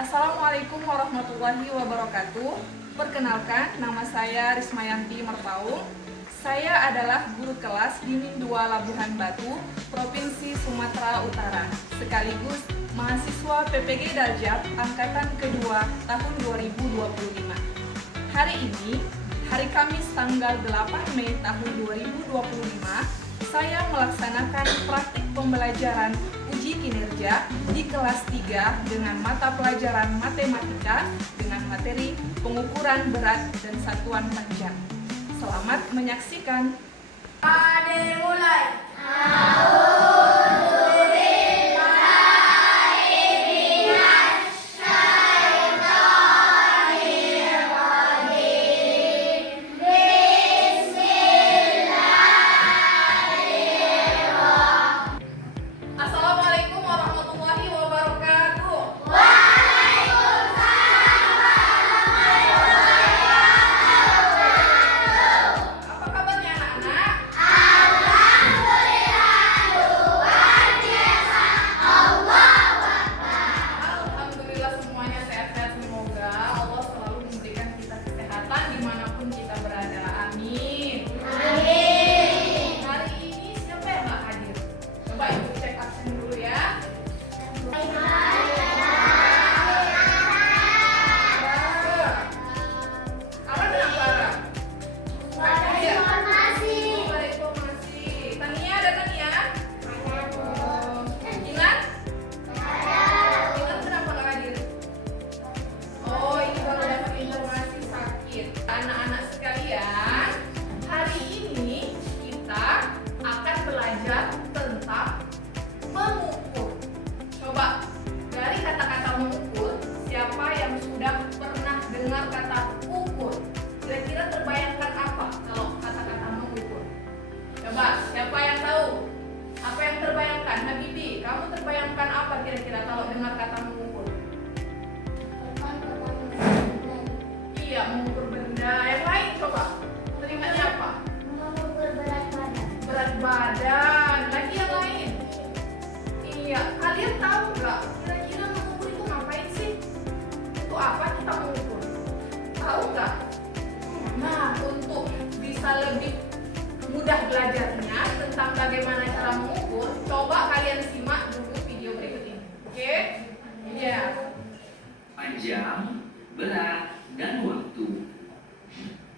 Assalamualaikum warahmatullahi wabarakatuh. Perkenalkan, nama saya Rismayanti Merpaung. Saya adalah guru kelas Dinim 2 Labuhan Batu, Provinsi Sumatera Utara, sekaligus mahasiswa PPG Daljab Angkatan kedua tahun 2025. Hari ini, hari Kamis tanggal 8 Mei tahun 2025, saya melaksanakan praktik pembelajaran uji kinerja di kelas 3 dengan mata pelajaran matematika dengan materi pengukuran berat dan satuan panjang. Selamat menyaksikan. Ade mulai. Assalamualaikum warahmatullahi wabarakatuh. Apa kabarnya anak-anak? Alhamdulillah semuanya sehat-sehat. Semoga Allah selalu memberikan kita kesehatan dimanapun kita berada. Amin. Hari ini siapa yang nggak hadir? Coba ibu cek absen dulu ya. Apa kenapa? Informasi. Tania ada Tania? Ingat? Ingat kenapa nggak hadir? Oh, ini baru dapat informasi sakit. Anak-anak sekalian, hari ini kita akan belajar tentang mengukur. Coba dari kata-kata mengukur, siapa yang sudah pernah dengar kata ukur? Kira-kira terbayangkan apa kalau kata-kata mengukur? Coba, siapa yang tahu? Apa yang terbayangkan? Habibi, kamu terbayangkan apa kira-kira kalau dengar kata mengukur? Iya, mengukur benda. Yang lain coba. Teringatnya apa? Berat badan. Lagi yang lain? Iya, kalian tahu nggak? Kira-kira mengukur itu ngapain sih? Itu apa kita mengukur? Tahu nggak? Nah, untuk bisa lebih mudah belajarnya tentang bagaimana cara mengukur, coba kalian simak dulu video berikut ini. Oke? Iya. Panjang, berat, dan waktu.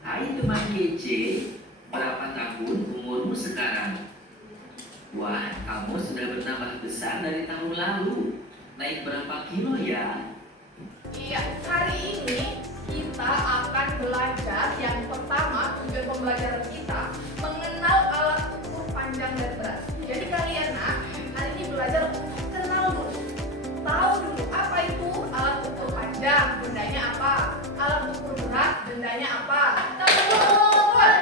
Hai teman kece, berapa tahun umurmu sekarang? Wah, kamu sudah bertambah besar dari tahun lalu. Naik berapa kilo ya? Iya, hari ini kita akan belajar yang pertama, tujuan pembelajaran kita mengenal alat ukur panjang dan berat. Jadi kalian hari ini belajar untuk kenal dulu, tahu dulu apa itu alat ukur panjang, bendanya apa, alat ukur berat, bendanya apa. Kita ukur.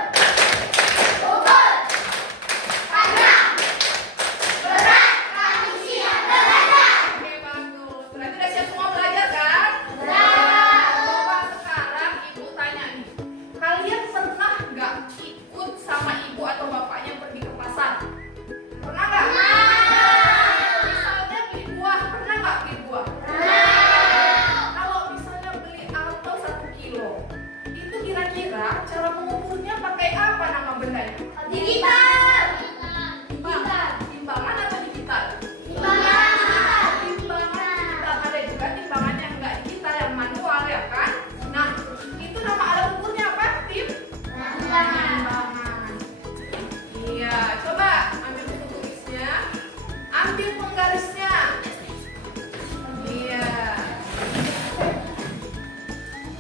Oke, bagus. Berarti udah siap semua belajar kan? Coba sekarang ibu tanya nih, kalian pernah nggak ikut sama ibu atau bapaknya pergi ke pasar? Pernah nggak? Misalnya beli buah, pernah nggak beli buah? Kalau misalnya beli apel 1 kilo, itu kira-kira cara mengukurnya pakai apa nama bendanya? Timbangan atau digital? Timbangan digital. Ada juga timbangan yang nggak digital, yang manual ya kan? Nah, itu nama alat ukurnya apa? Timbangan. Iya, coba ambil buku tulisnya, ambil penggarisnya. Iya.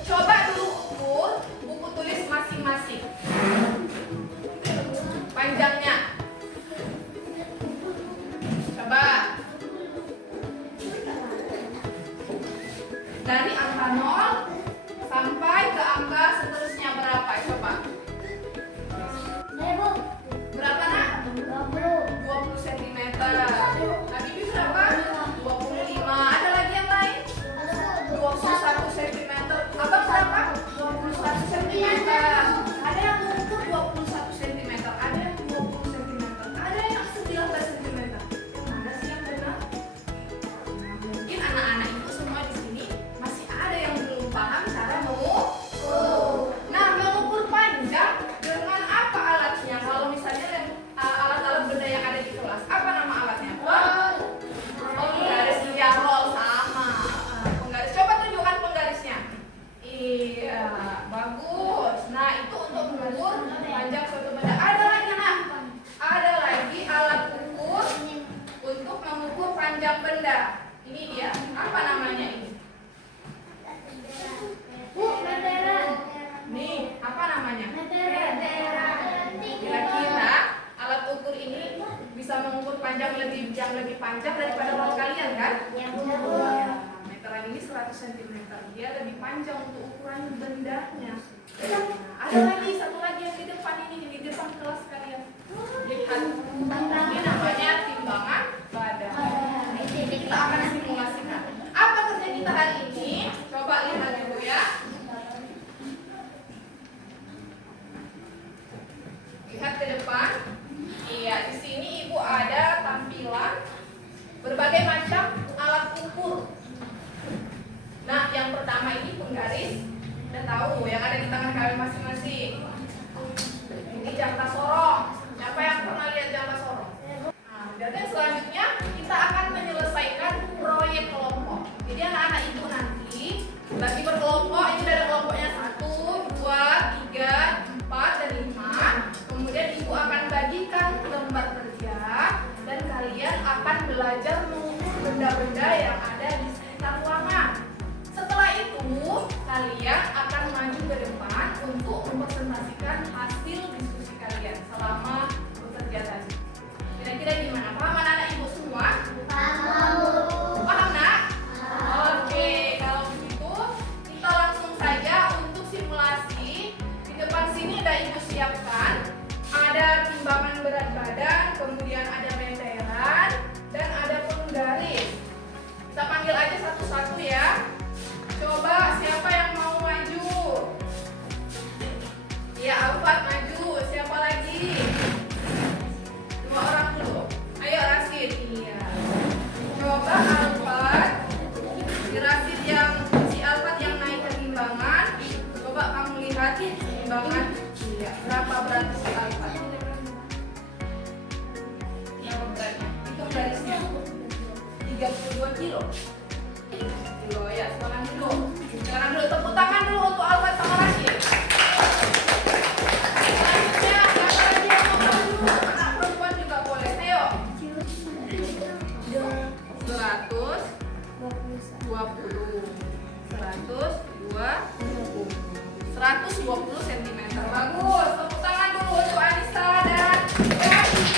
Coba dulu ukur buku tulis masing-masing. Panjangnya. Coba. Dari angka 0 sampai ke angka seterusnya berapa? Coba. Berapa nak? 20 cm. Habibi berapa? 25. Ada lagi yang lain? 21 cm. Abang berapa? 21 cm. Ada yang mengukur 21 cm. Ada yang 20 cm. Ada yang 19 cm. Yang mana sih yang benar? Nah, mungkin anak-anak itu semua di sini Ini dia, apa namanya ini? Meteran. Nih, apa namanya? Meteran. Kira-kira alat ukur ini bisa mengukur panjang yang lebih panjang daripada uang kalian kan? Ya, Meteran ini 100 cm. Dia lebih panjang untuk ukuran bendanya. Nah, ada lagi satu lagi yang di depan ini, di depan kelas kalian. Lihat, ini namanya timbangan badan. Kita akan simulasikan. Apa kerja kita hari ini? Coba lihat dulu ya. Lihat ke depan. Iya, di sini Ibu ada tampilan berbagai macam alat ukur. Nah, yang pertama ini penggaris. Udah tahu yang ada di tangan kalian masing-masing. Ini jangka sorong. Siapa yang pernah lihat jangka sorong? Nah, dan selanjutnya kita akan menyelesaikan proyek kelompok. Jadi anak-anak Ibu nanti bagi berkelompok. Ini ada kelompoknya 1, 2, 3, 4, dan 5. Kemudian Ibu akan bagikan lembar kerja dan kalian akan belajar mengukur benda-benda yang ada di sekitar ruangan. Setelah itu, kalian akan maju ke depan untuk mempresentasikan hasil diskusi kalian selama bekerja tadi. Kira-kira gimana? Paham anak-anak Ibu semua? Paham nak? Oke, kalau begitu kita langsung saja untuk simulasi. Di depan sini ada Ibu siapkan. Ada timbangan berat badan, kemudian ada meteran, dan ada penggaris. Kita panggil aja satu-satu ya. Coba siapa yang mau maju? Ya, Alfat maju. Siapa lagi? 2 orang dulu. Ayo Rasid. Iya. Coba Alfat. Si Rasid si Alfat yang naik ke timbangan. Coba kamu lihat timbangan. Iya. Berapa berat si Alfat? Berapa beratnya? Itu garisnya. 32 kilo. Ya, sekarang dulu. Sekarang dulu tepuk tangan dulu untuk Alfat sama Rashid. Selanjutnya, siapa lagi yang mau maju? Anak perempuan juga boleh. Ayo. 120. 120 cm. Bagus. Tepuk tangan dulu untuk Anissa dan Rashid.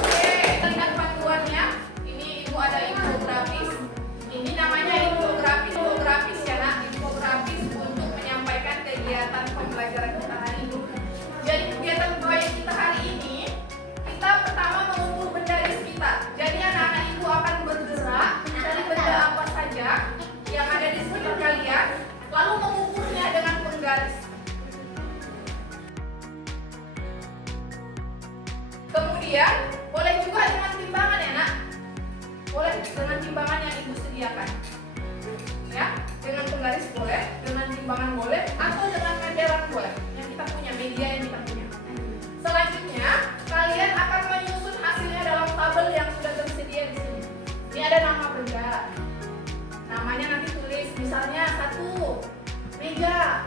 Oke, kita lihat panduannya. Ini Ibu ada infografis. Ini namanya infografis. Infografis ya nak, infografis untuk menyampaikan kegiatan pembelajaran kita hari ini. Jadi kegiatan proyek kita hari ini, kita pertama mengukur benda di sekitar. Jadi anak-anak Ibu akan bergerak mencari benda apa saja yang ada di sekitar kalian, lalu mengukurnya dengan penggaris. Kemudian boleh juga dengan timbangan ya nak. Boleh dengan timbangan yang Ibu sediakan. Ya, dengan penggaris boleh, dengan timbangan boleh, atau dengan meteran boleh. Yang kita punya, media yang kita punya. Selanjutnya, kalian akan menyusun hasilnya dalam tabel yang sudah tersedia di sini. Ini ada nama benda. Namanya nanti tulis, misalnya 1, meja,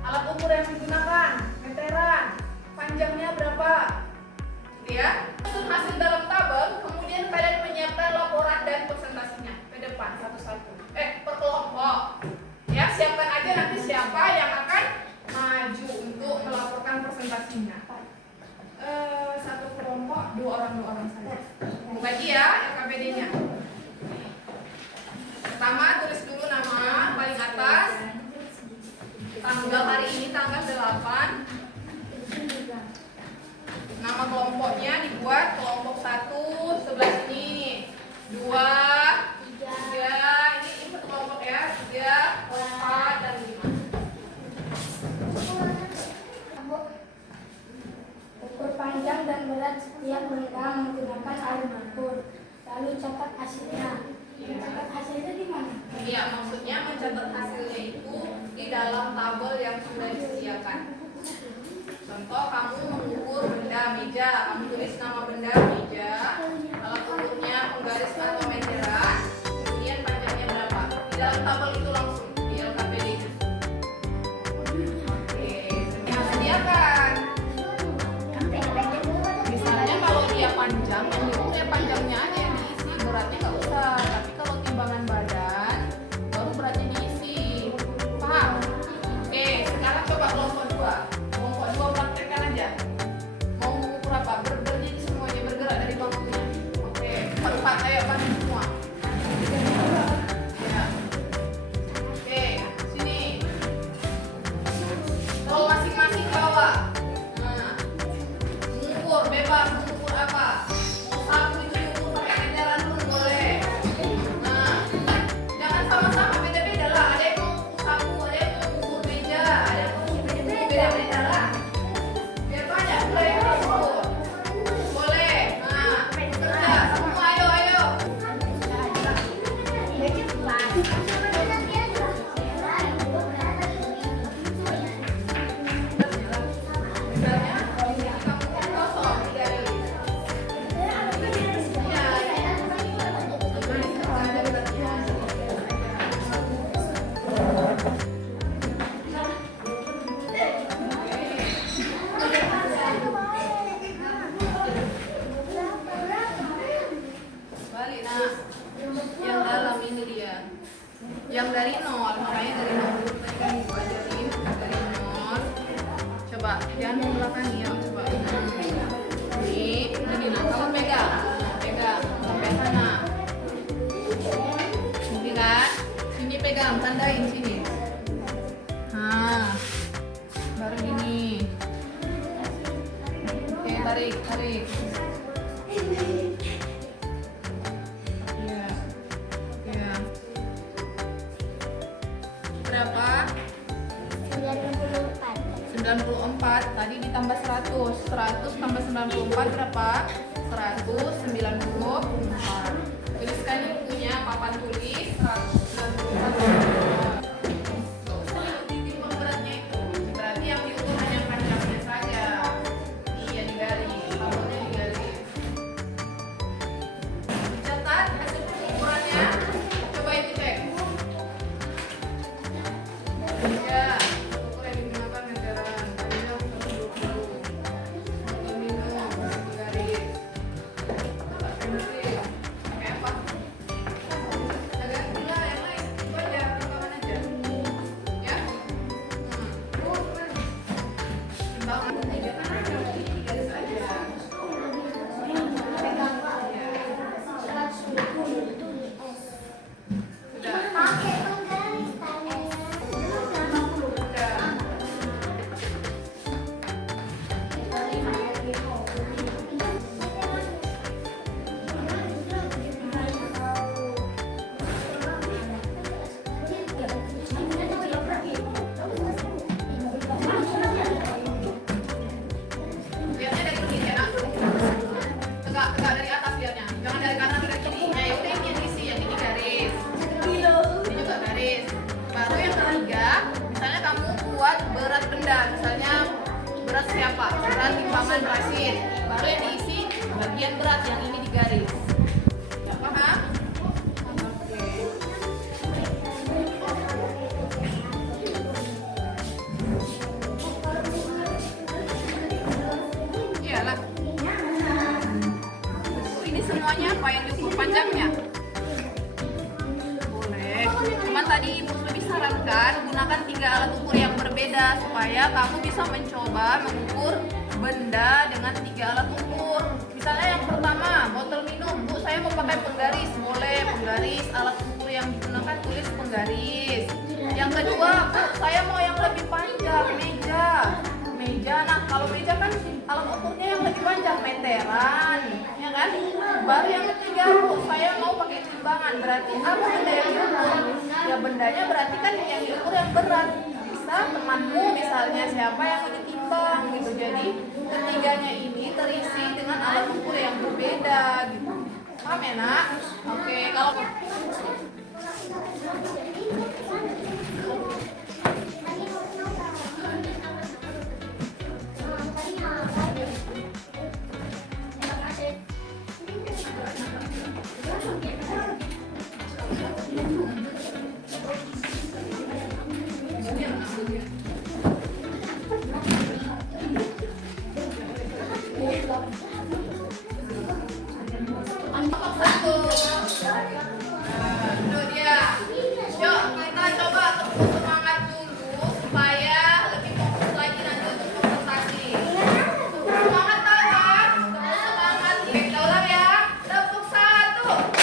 alat ukur yang digunakan, meteran, panjangnya berapa. Ya, susun hasil dalam tabel, kemudian kalian menyiapkan laporan dan presentasinya ke depan satu-satu. Per kelompok. Ya, siapkan aja nanti siapa yang akan maju untuk melaporkan presentasinya. Satu kelompok 2 orang saja. Bagi ya LKPD-nya. Pertama tulis dulu nama paling atas. Tanggal hari ini tanggal 8. Nama kelompoknya dibuat kelompok 1 sebelah sini, 2, 3, ini satu kelompok ya, 3, 4, dan 5. Ukur panjang dan berat setiap benda menggunakan alat ukur. Lalu catat hasilnya. Catat hasilnya di mana? Iya, maksudnya mencatat hasilnya itu di dalam tabel yang sudah disediakan. Contoh, kamu mengukur benda meja, kamu tulis nama benda meja, alat ukurnya penggaris atau meteran, kemudian panjangnya berapa. Di dalam tabel itu langsung di LKPD. Oke, yang sediakan. Misalnya kalau dia panjang, mengukurnya panjangnya aja yang diisi. ayo bantu semua. Ya. Oke, sini. Kalau masing-masing bawa. Nah, mengukur bebas, mengukur apa? Mau sapu itu diukur pakai meteran pun boleh. Nah, jangan sama-sama, beda-beda lah. Ada yang mau ukur sapu, ada yang mau ukur meja, ada yang mau ukur beda-beda lah. Biar banyak pula yang diukur. Boleh. Nah, kerja semua, ayo, ayo. Misalnya, kamu kosong dari. Balik. Nah, yang dalam ini dia. Yang dari nol, makanya dari nol dulu tadi kan ibu ajarin dari nol. Coba, jangan ke belakang ya, coba. Ini nah kamu pegang, pegang sampai sana. Ini kan, sini pegang, tandain sini. Nah, baru gini. Oke, tarik, tarik. Iya, iya. Berapa? 94. Tadi ditambah 100. 100 tambah 94 berapa? 194. Tuliskan di bukunya, papan tulis 194. Titik beratnya itu. Berarti yang diukur hanya panjangnya saja. Iya, digaris. Tabelnya digaris. Catat hasil pengukurannya. Coba itu cek. Ya, ukur yang digunakan meteran panjang 120. Motor minum garis. Coba pensil. Pakai apa? Agak gila yang lain. Itu aja, timbangan aja. Ya. Timbangan aja kan garis aja. Lihatnya dari kiri ya, nak. Tegak, tegak dari atas lihatnya. Jangan dari kanan ke kiri. Nah, itu yang diisi, yang ini garis. Ini juga garis. Baru yang ketiga, misalnya kamu buat berat benda, misalnya berat siapa? Berat timbangan pasir. Baru yang diisi bagian berat yang ini digaris. Ya, paham? Oke. Iyalah. Ini semuanya apa yang diukur panjangnya? Boleh. Cuman tadi ibu lebih sarankan gunakan 3 alat ukur yang berbeda supaya kamu bisa mencoba mengukur benda dengan 3 alat ukur. Misalnya yang pertama, botol minum. Bu, saya mau pakai penggaris. Boleh, penggaris. Alat ukur yang digunakan tulis penggaris. Yang kedua, Bu, saya mau yang lebih panjang, meja. Meja, nah kalau meja kan alat ukurnya yang lebih panjang, meteran, ya kan? Baru yang ketiga, Bu, saya mau pakai timbangan. Berarti apa benda yang diukur? Ya bendanya berarti kan yang diukur yang berat. Bisa temanmu misalnya siapa yang mau ditimbang gitu. Jadi ketiganya ini terisi dengan alat ukur yang berbeda gitu. Paham ya, Nak? Oke, kalau Itu dia. Yuk kita coba terus semangat dulu supaya lebih fokus lagi nanti untuk presentasi. Semangat kan? Terus semangat. Kita ulang ya. Tepuk 1.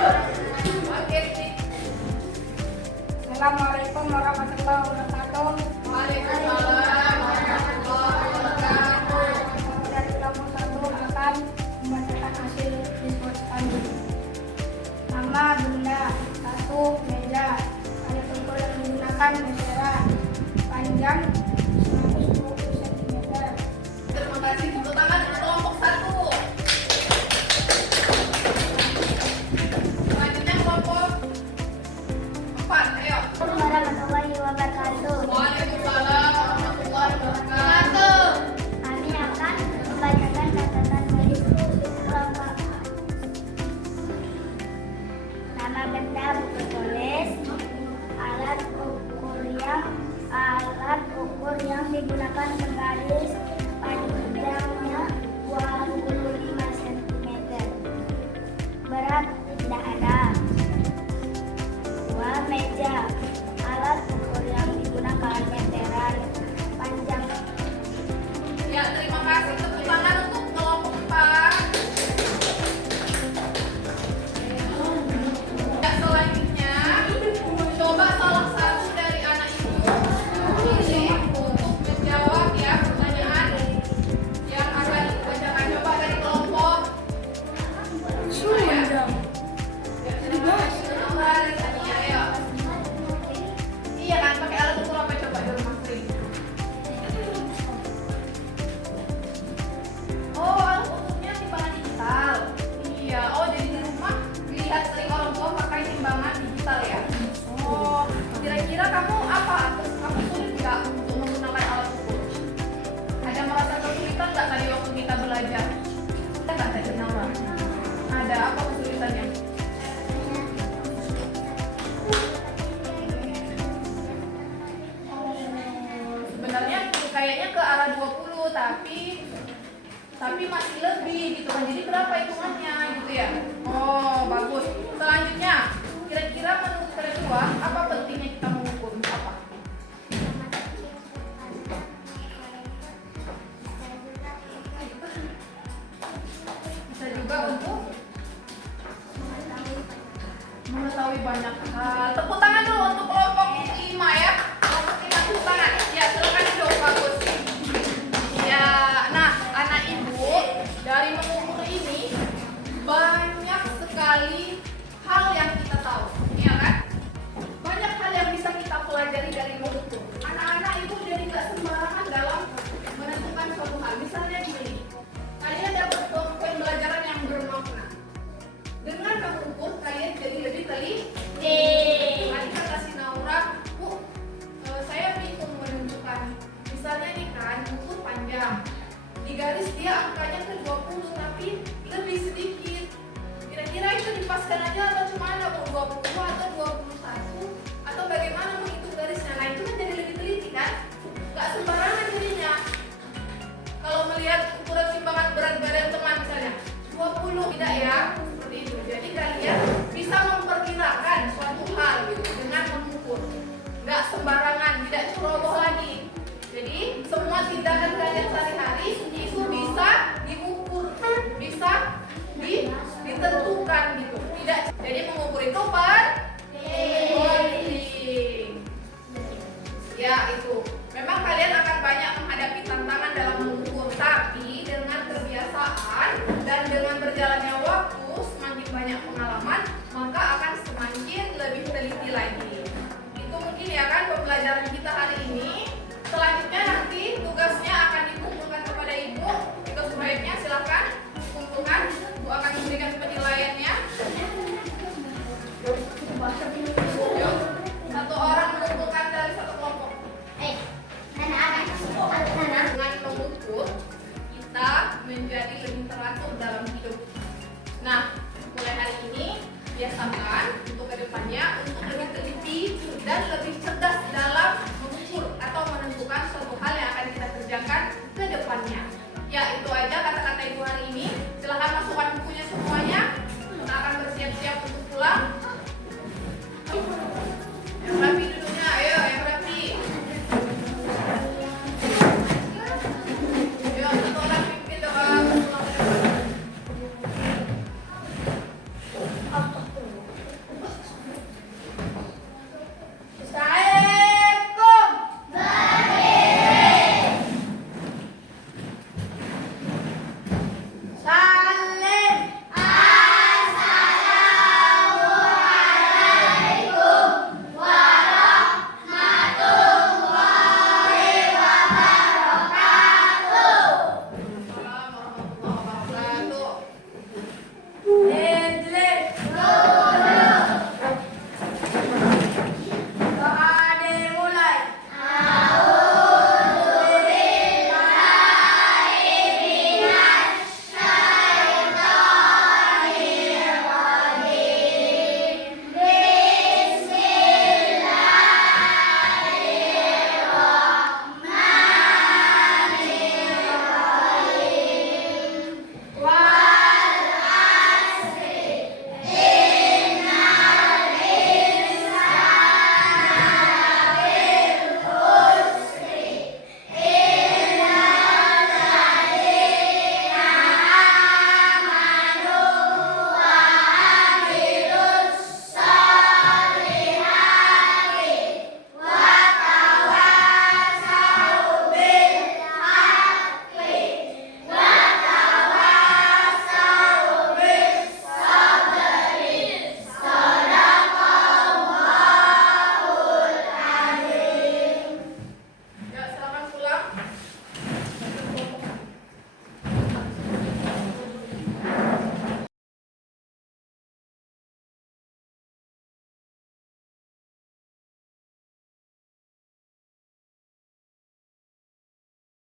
Oke, Tik. Assalamualaikum warahmatullahi wabarakatuh. Waalaikumsalam warahmatullahi wabarakatuh. Dari kelompok 1 akan membacakan hasil diskusi kami. Nama benda, 1 meja, alat ukur yang digunakan meteran, panjang 120 cm. Terima kasih. Tepuk tangan untuk kelompok 1. Selanjutnya kelompok 4. Ayo. Warahmatullahi wabarakatuh. Waalaikumsalam warahmatullahi wabarakatuh. Kami akan membacakan catatan medis kelompok. Nama benda buku tulis, alat ukur yang digunakan penggaris, panjangnya 25 cm, berat tidak ada. 2 meja, alat ukur yang digunakan meteran, panjang. Ya, terima kasih. Tepuk tangan untuk kelompok 4. Ya, selanjutnya coba salah satu dari anak ibu pilih untuk menjawab ya pertanyaan yang akan dibacakan. Coba dari kelompok ya. Ya, dari Tania, ayo. Iya kan, pakai alat ukur apa coba di rumah sering? Oh, alat ukurnya timbangan digital. Iya, oh jadi di rumah lihat sering orang tua pakai timbangan digital ya. Oh, kira-kira kamu apa? Kamu sulit nggak untuk menggunakan alat ukur? Ada merasa kesulitan nggak tadi waktu kita belajar? Ada nggak tadi Naura? Ada apa kesulitannya? Sebenarnya kayaknya ke arah 20 tapi masih lebih gitu kan. Jadi berapa hitungannya gitu ya? Oh, bagus. Selanjutnya, kira-kira menurut kalian berdua apa pentingnya kita mengukur? Apa? Bisa juga untuk mengetahui banyak hal. Tepuk tangan dulu untuk kelompok 5 ya. Kelompok 5 tepuk tangan. Ya, silakan dong, bagus. Ya, nah anak ibu dari mengukur ini banyak sekali hal yang kita tahu, ya kan? Banyak hal yang bisa kita pelajari dari mengukur. Anak-anak ibu jadi nggak sembarangan dalam menentukan suatu hal. Misalnya gini, kalian dapat pembelajaran yang bermakna. Dengan mengukur kalian jadi lebih teliti. Tadi kata si Naura, Bu, saya bingung menentukan. Misalnya nih kan, ukur panjang. Di garis dia angkanya ke 20 tapi lebih sedikit. Kira-kira itu dipaskan aja atau cuma ada 20 atau 21 atau bagaimana menghitung garisnya? Nah itu kan jadi lebih teliti kan? Gak sembarangan jadinya. Kalau melihat ukuran timbangan berat badan teman misalnya 20 tidak ya? Seperti itu. Jadi kalian bisa memperkirakan suatu hal gitu dengan mengukur. Gak sembarangan, tidak ceroboh lagi. Jadi semua tindakan kalian sehari-hari itu bisa diukur, bisa ditentukan gitu. Tidak. Jadi mengukur itu penting. Ya itu. Memang kalian akan banyak menghadapi tantangan dalam mengukur, tapi dengan kebiasaan dan dengan berjalannya waktu, semakin banyak pengalaman, maka akan semakin lebih teliti lagi. Itu mungkin ya kan pembelajaran kita hari ini. Selanjutnya nanti tugasnya akan dikumpulkan kepada ibu. Tugas proyeknya silakan kumpulkan. Ibu akan memberikan penilaiannya. Yuk, satu orang mengumpulkan dari satu kelompok. Dengan mengukur kita menjadi lebih teratur dalam hidup. Nah, mulai hari ini biasakan untuk kedepannya untuk lebih teliti dan lebih cerdas dalam mengukur atau menentukan suatu hal yang akan kita kerjakan ke depannya. Ya, itu aja kata-kata ibu hari ini. Silahkan masukkan bukunya semuanya. Kita akan bersiap-siap untuk pulang.